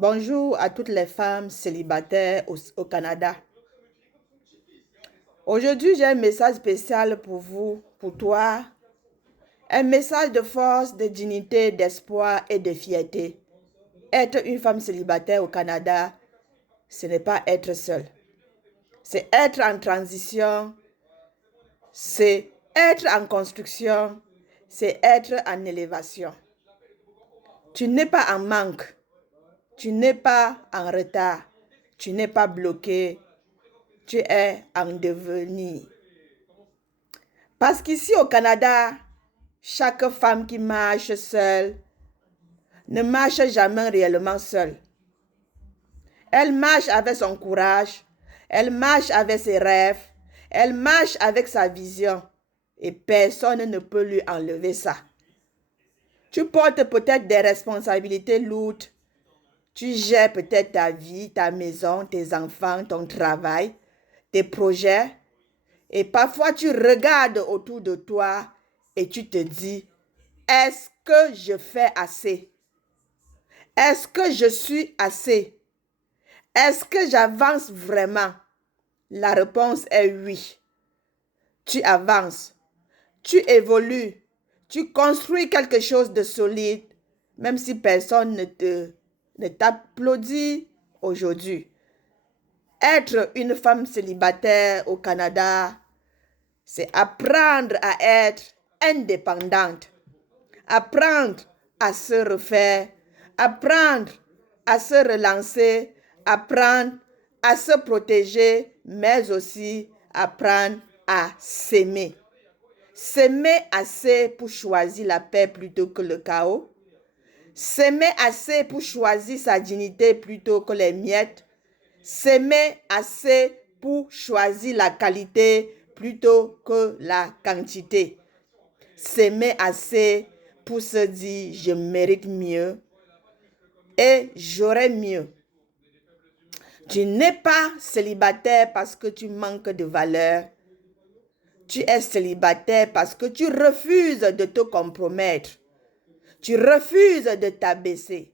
Bonjour à toutes les femmes célibataires au Canada. Aujourd'hui, j'ai un message spécial pour vous, pour toi. Un message de force, de dignité, d'espoir et de fierté. Être une femme célibataire au Canada, ce n'est pas être seule. C'est être en transition, c'est être en construction, c'est être en élévation. Tu n'es pas en manque, tu n'es pas en retard, tu n'es pas bloqué. Tu es en devenir. Parce qu'ici au Canada, chaque femme qui marche seule ne marche jamais réellement seule. Elle marche avec son courage, elle marche avec ses rêves, elle marche avec sa vision et personne ne peut lui enlever ça. Tu portes peut-être des responsabilités lourdes, tu gères peut-être ta vie, ta maison, tes enfants, ton travail, tes projets. Et parfois, tu regardes autour de toi et tu te dis, est-ce que je fais assez? Est-ce que je suis assez? Est-ce que j'avance vraiment? La réponse est oui. Tu avances, tu évolues, tu construis quelque chose de solide, même si personne ne t'applaudit aujourd'hui. Être une femme célibataire au Canada, c'est apprendre à être indépendante, apprendre à se refaire, apprendre à se relancer, apprendre à se protéger, mais aussi apprendre à s'aimer. S'aimer assez pour choisir la paix plutôt que le chaos. S'aimer assez pour choisir sa dignité plutôt que les miettes. S'aimer assez pour choisir la qualité plutôt que la quantité. S'aimer assez pour se dire je mérite mieux et j'aurai mieux. Tu n'es pas célibataire parce que tu manques de valeur. Tu es célibataire parce que tu refuses de te compromettre. Tu refuses de t'abaisser.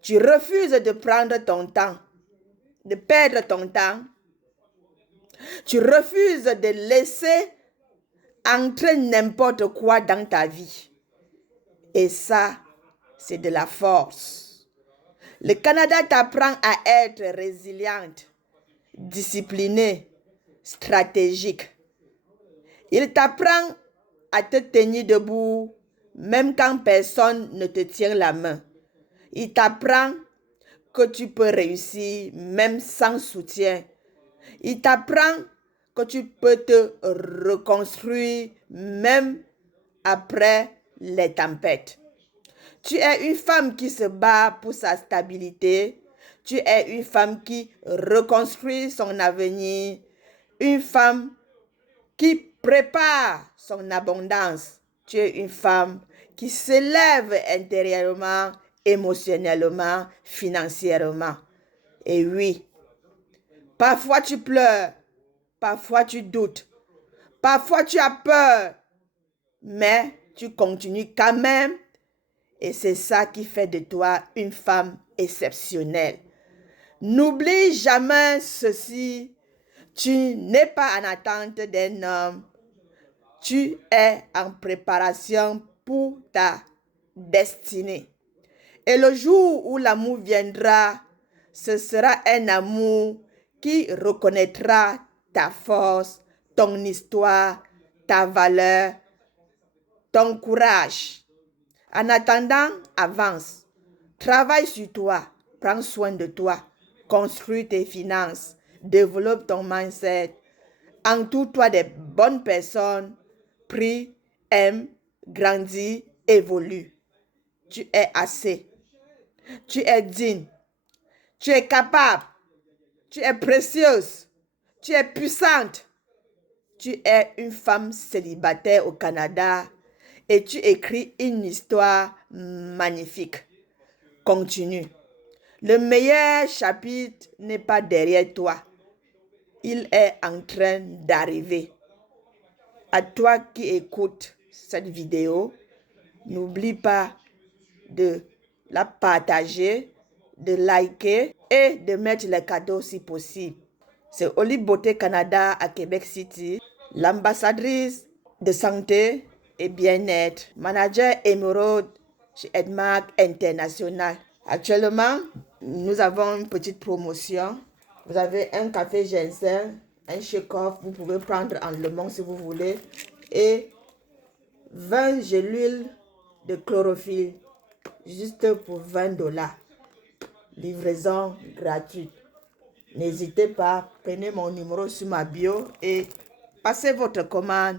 Tu refuses de prendre ton temps, de perdre ton temps. Tu refuses de laisser entrer n'importe quoi dans ta vie. Et ça, c'est de la force. Le Canada t'apprend à être résiliente, disciplinée, stratégique. Il t'apprend à te tenir debout, même quand personne ne te tient la main. Il t'apprend que tu peux réussir, même sans soutien. Il t'apprend que tu peux te reconstruire, même après les tempêtes. Tu es une femme qui se bat pour sa stabilité. Tu es une femme qui reconstruit son avenir. Une femme qui prépare son abondance. Tu es une femme qui s'élève intérieurement, émotionnellement, financièrement. Et oui, parfois tu pleures, parfois tu doutes, parfois tu as peur, mais tu continues quand même. Et c'est ça qui fait de toi une femme exceptionnelle. N'oublie jamais ceci. Tu n'es pas en attente d'un homme. Tu es en préparation pour ta destinée. Et le jour où l'amour viendra, ce sera un amour qui reconnaîtra ta force, ton histoire, ta valeur, ton courage. En attendant, avance. Travaille sur toi. Prends soin de toi. Construis tes finances. Développe ton mindset. Entoure-toi des bonnes personnes. Prie, aime, grandis, évolue. Tu es assez. Tu es digne. Tu es capable. Tu es précieuse. Tu es puissante. Tu es une femme célibataire au Canada et tu écris une histoire magnifique. Continue. Le meilleur chapitre n'est pas derrière toi. Il est en train d'arriver. À toi qui écoutes cette vidéo, n'oublie pas de la partager de liker et de mettre les cadeaux si possible. C'est Olive Beauté Canada à Québec City, l'ambassadrice de santé et bien-être, manager émeraude chez Edmark International. Actuellement, nous avons une petite promotion. Vous avez un café ginseng, un shake-off, vous pouvez prendre en lemon si vous voulez, et 20 gélules de chlorophylle, juste pour $20. Livraison gratuite. N'hésitez pas, prenez mon numéro sur ma bio et passez votre commande